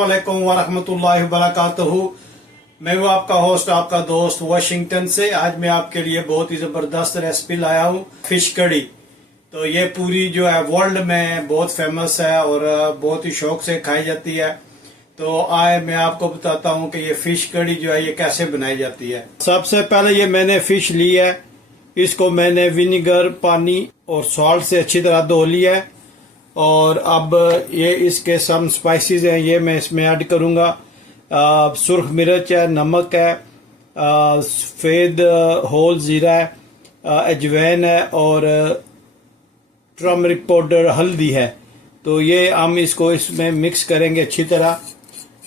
अस्सलाम वालेकुम वरहमतुल्लाहि वबरकातुहू। मैं हूँ आपका होस्ट, आपका दोस्त वाशिंगटन से। आज मैं आपके लिए बहुत ही ज़बरदस्त रेसिपी लाया हूँ, फिश कड़ी। तो ये पूरी जो है वर्ल्ड में बहुत फेमस है और बहुत ही शौक से खाई जाती है। तो आए मैं आपको बताता हूँ कि ये फिश कड़ी जो है ये कैसे बनाई जाती है। सबसे पहले ये मैंने फिश ली है, इसको मैंने विनेगर, पानी और सॉल्ट से अच्छी तरह धो लिया है। और अब ये इसके सम स्पाइसेस हैं, ये मैं इसमें ऐड करूँगा। सुर्ख मिर्च है, नमक है, सफ़ेद होल ज़ीरा है, अजवैन है और टर्मरिक पाउडर, हल्दी है। तो ये हम इसको इसमें मिक्स करेंगे अच्छी तरह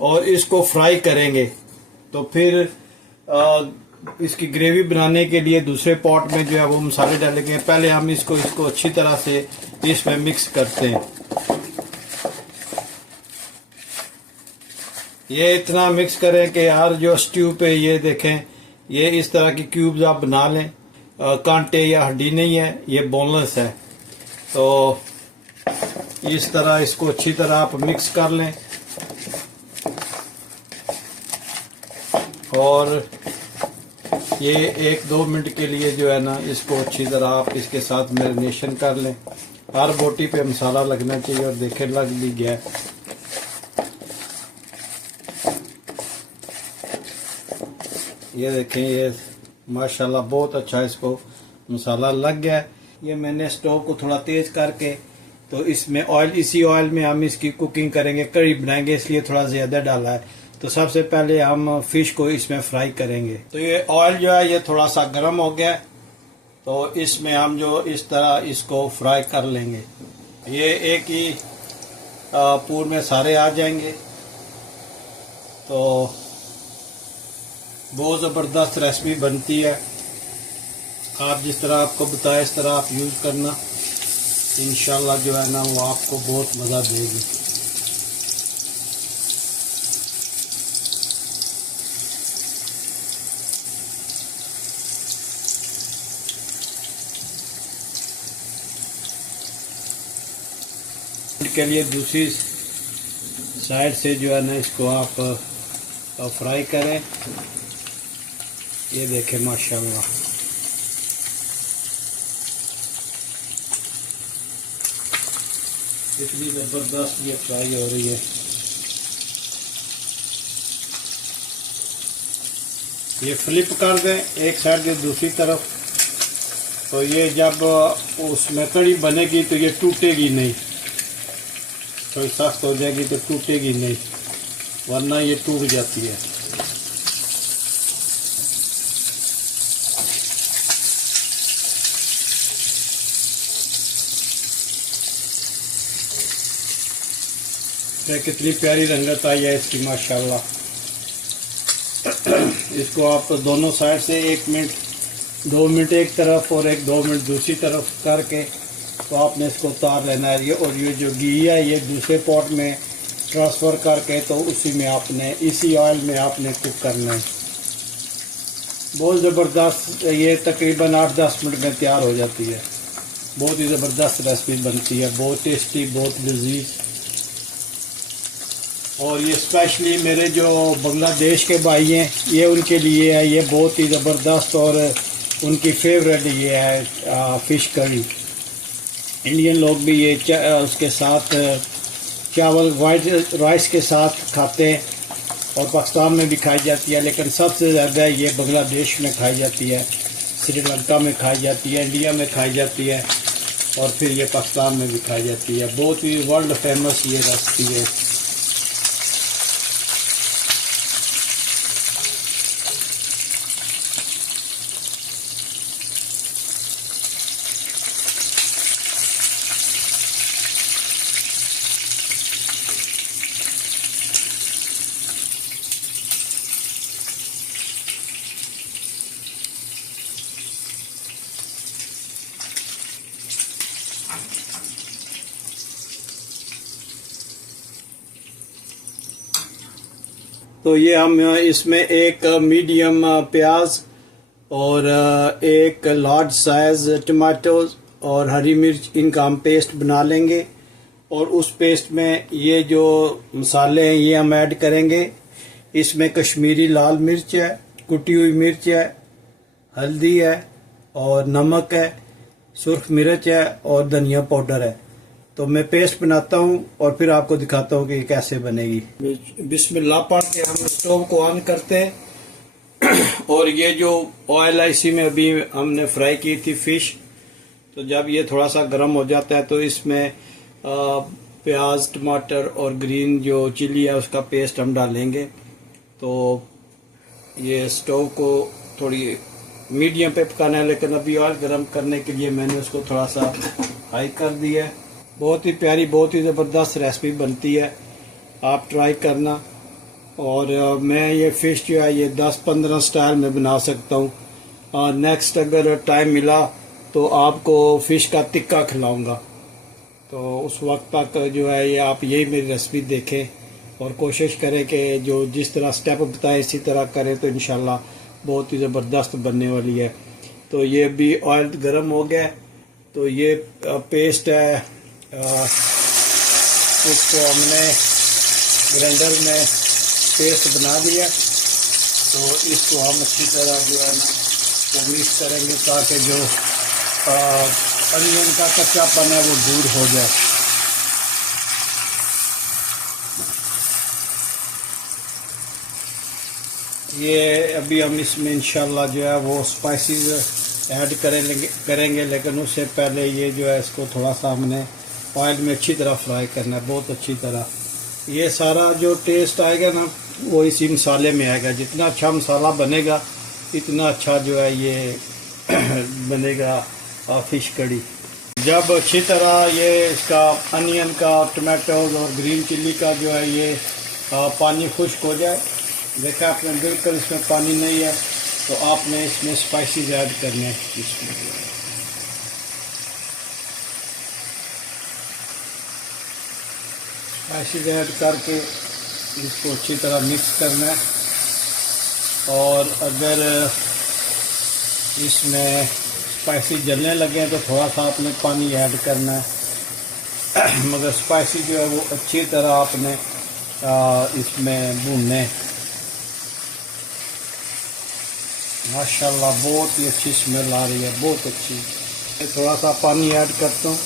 और इसको फ्राई करेंगे। तो फिर इसकी ग्रेवी बनाने के लिए दूसरे पॉट में जो है वो मसाले डालेंगे। पहले हम इसको अच्छी तरह से इसमें मिक्स करते हैं। ये इतना मिक्स करें कि हर जो स्ट्यू पे ये देखें, ये इस तरह की क्यूब्स आप बना लें। कांटे या हड्डी नहीं है, ये बोनलेस है। तो इस तरह इसको अच्छी तरह आप मिक्स कर लें और ये 1-2 मिनट के लिए जो है ना इसको अच्छी तरह आप इसके साथ मैरिनेशन कर लें। हर बोटी पे मसाला लगना चाहिए और देखें लग भी गया। ये देखें, ये माशाल्लाह बहुत अच्छा इसको मसाला लग गया। ये मैंने स्टोव को थोड़ा तेज करके तो इसमें ऑयल, इसी ऑयल में हम इसकी कुकिंग करेंगे, कड़ी बनाएंगे, इसलिए थोड़ा ज़्यादा डाला है। तो सबसे पहले हम फिश को इसमें फ्राई करेंगे। तो ये ऑयल जो है ये थोड़ा सा गर्म हो गया, तो इसमें हम जो इस तरह इसको फ्राई कर लेंगे। ये एक ही पूर में सारे आ जाएंगे। तो बहुत ज़बरदस्त रेसिपी बनती है। आप जिस तरह आपको बताया इस तरह आप यूज़ करना, इंशाल्लाह जो है ना वो आपको बहुत मज़ा देगी। के लिए दूसरी साइड से जो है ना इसको आप फ्राई करें। ये देखें माशाल्लाह, इतनी ज़बरदस्त ये फ्राई हो रही है। ये फ्लिप कर दें एक साइड से दूसरी तरफ, तो ये जब उसमें कड़ी बनेगी तो ये टूटेगी नहीं, थोड़ी सख्त हो जाएगी तो टूटेगी नहीं, वरना ये टूट जाती है। कितनी प्यारी रंगत आई है इसकी माशाल्लाह। इसको आप दोनों साइड से 1 मिनट, 2 मिनट एक तरफ और 1-2 मिनट दूसरी तरफ करके तो आपने इसको उतार लेना है। और ये जो घी है ये दूसरे पॉट में ट्रांसफ़र करके तो उसी में आपने, इसी ऑयल में आपने कुक करना है। बहुत ज़बरदस्त, ये तकरीबन 8-10 मिनट में तैयार हो जाती है। बहुत ही ज़बरदस्त रेसिपी बनती है, बहुत टेस्टी, बहुत लजीज। और ये स्पेशली मेरे जो बांग्लादेश के भाई हैं, ये उनके लिए है, ये बहुत ही ज़बरदस्त और उनकी फेवरेट ये है फ़िश करी। इंडियन लोग भी ये उसके साथ चावल, वाइट राइस के साथ खाते हैं और पाकिस्तान में भी खाई जाती है, लेकिन सबसे ज़्यादा ये बांग्लादेश में खाई जाती है, श्रीलंका में खाई जाती है, इंडिया में खाई जाती है और फिर ये पाकिस्तान में भी खाई जाती है। बहुत ही वर्ल्ड फेमस ये रेसिपी है। तो ये हम इसमें एक मीडियम प्याज और एक लार्ज साइज टमाटोज और हरी मिर्च, इनका हम पेस्ट बना लेंगे और उस पेस्ट में ये जो मसाले हैं ये हम ऐड करेंगे। इसमें कश्मीरी लाल मिर्च है, कुटी हुई मिर्च है, हल्दी है और नमक है, सुर्ख मिर्च है और धनिया पाउडर है। तो मैं पेस्ट बनाता हूँ और फिर आपको दिखाता हूँ कि ये कैसे बनेगी। बिस्मिल्लाह पढ़ के हम स्टोव को ऑन करते हैं और ये जो ऑयल है इसी में अभी हमने फ्राई की थी फिश। तो जब ये थोड़ा सा गर्म हो जाता है तो इसमें प्याज, टमाटर और ग्रीन जो चिली है उसका पेस्ट हम डालेंगे। तो ये स्टोव को थोड़ी मीडियम पे पकाना है, लेकिन अभी ऑयल गर्म करने के लिए मैंने उसको थोड़ा सा हाई कर दिया है। बहुत ही प्यारी, बहुत ही ज़बरदस्त रेसिपी बनती है, आप ट्राई करना। और मैं ये फ़िश जो है ये 10-15 स्टाइल में बना सकता हूँ। नेक्स्ट अगर टाइम मिला तो आपको फ़िश का टिक्का खिलाऊंगा। तो उस वक्त तक जो है ये आप यही मेरी रेसिपी देखें और कोशिश करें कि जो जिस तरह स्टेप बताए इसी तरह करें तो इंशाल्लाह बहुत ही ज़बरदस्त बनने वाली है। तो ये भी ऑयल गर्म हो गया। तो ये पेस्ट है, उसको हमने ग्राइंडर में पेस्ट बना दिया। तो इसको हम अच्छी तरह जो है ना वो मिक्स करेंगे ताकि जो अनियन का कच्चापन है वो दूर हो जाए। ये अभी हम इसमें इंशाल्लाह जो है वो स्पाइसेस ऐड करेंगे, लेकिन उससे पहले ये जो है इसको थोड़ा सा हमने ऑयल में अच्छी तरह फ्राई करना है, बहुत अच्छी तरह। ये सारा जो टेस्ट आएगा ना वो इसी मसाले में आएगा। जितना अच्छा मसाला बनेगा इतना अच्छा जो है ये बनेगा फिश कड़ी। जब अच्छी तरह ये इसका अनियन का, टमाटोज और ग्रीन चिल्ली का जो है ये पानी खुश्क हो जाए, देखा आपने बिल्कुल इसमें पानी नहीं है, तो आपने इसमें स्पाइसेस ऐड करने हैं। इसमें स्पाइसेस ऐड करके इसको अच्छी तरह मिक्स करना है। और अगर इसमें स्पाइसी जलने लगे तो थोड़ा सा आपने पानी ऐड करना है, मगर स्पाइसी जो है वो अच्छी तरह आपने इसमें भूनने। माशाल्लाह बहुत ही अच्छी स्मेल आ रही है, बहुत अच्छी। थोड़ा सा पानी ऐड करता हूँ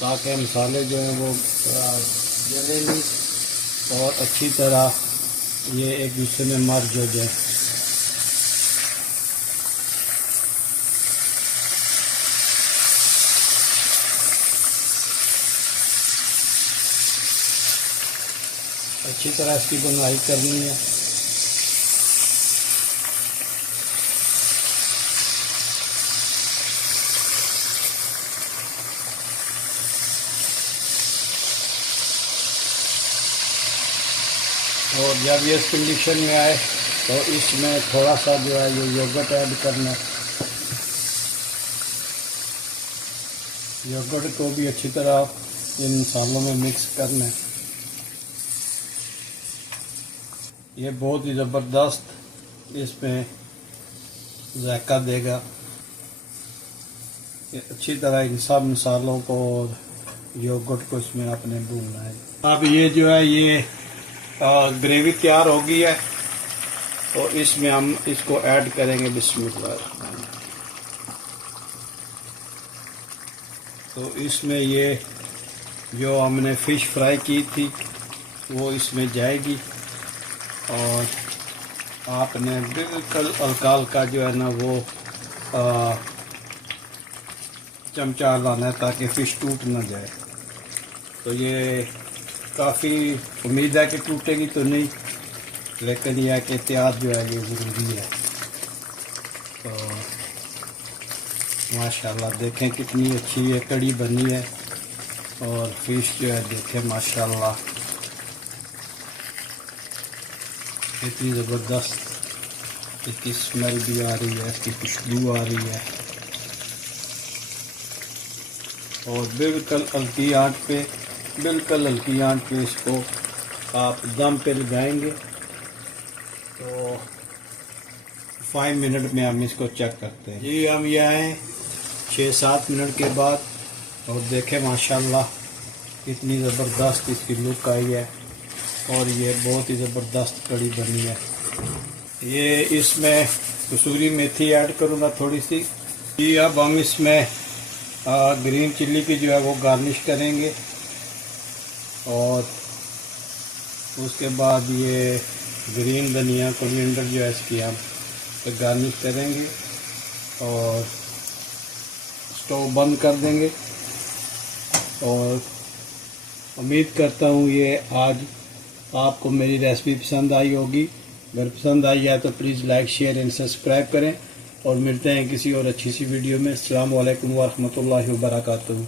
ताकि मसाले जो हैं वो जले नहीं और अच्छी तरह ये एक दूसरे में मर्ज हो जाए। अच्छी तरह इसकी बुनाई करनी है। और जब ये इस कंडीशन में आए तो इसमें थोड़ा सा जो है ये योगर्ट ऐड करना है। योगर्ट को भी अच्छी तरह इन मसालों में मिक्स करना है। ये बहुत ही ज़बरदस्त इसमें जायका देगा। ये अच्छी तरह इन सब मसालों को और योगर्ट को इसमें आपने भूनना है। अब ये जो है ये ग्रेवी तैयार हो गई है, तो इसमें हम इसको ऐड करेंगे। बिस्मिल्लाह। तो इसमें ये जो हमने फ़िश फ्राई की थी वो इसमें जाएगी और आपने बिल्कुल हल्का हल्का जो है ना वो चमचा लाना है ताकि फ़िश टूट ना जाए। तो ये काफ़ी उम्मीद है कि टूटेगी तो नहीं, लेकिन यह कि एहतियात जो है ये ज़रूरी है। तो माशाल्लाह देखें कितनी अच्छी ये कड़ी बनी है और फ़िश जो है देखें माशाल्लाह इतनी ज़बरदस्त इसकी स्मेल भी आ रही है, इसकी खुशबू आ रही है। और बिल्कुल हल्की आंच पे, बिल्कुल हल्की आंच पे इसको आप दम पे लगाएंगे तो 5 मिनट में हम इसको चेक करते हैं। जी हम ये आए 6-7 मिनट के बाद और देखें माशाल्लाह इतनी ज़बरदस्त इसकी लुक आई है और ये बहुत ही ज़बरदस्त कड़ी बनी है। ये इसमें कसूरी मेथी ऐड करूँगा थोड़ी सी। ये अब हम इसमें ग्रीन चिल्ली की जो है वो गार्निश करेंगे और उसके बाद ये ग्रीन धनिया कोरिएंडर जो है इसकी हम गार्निश करेंगे और स्टोव बंद कर देंगे। और उम्मीद करता हूँ ये आज आपको मेरी रेसिपी पसंद आई होगी। अगर पसंद आई है तो please like share and subscribe करें और मिलते हैं किसी और अच्छी सी वीडियो में। अस्सलाम वालेकुम व रहमतुल्लाहि व बरकातहू।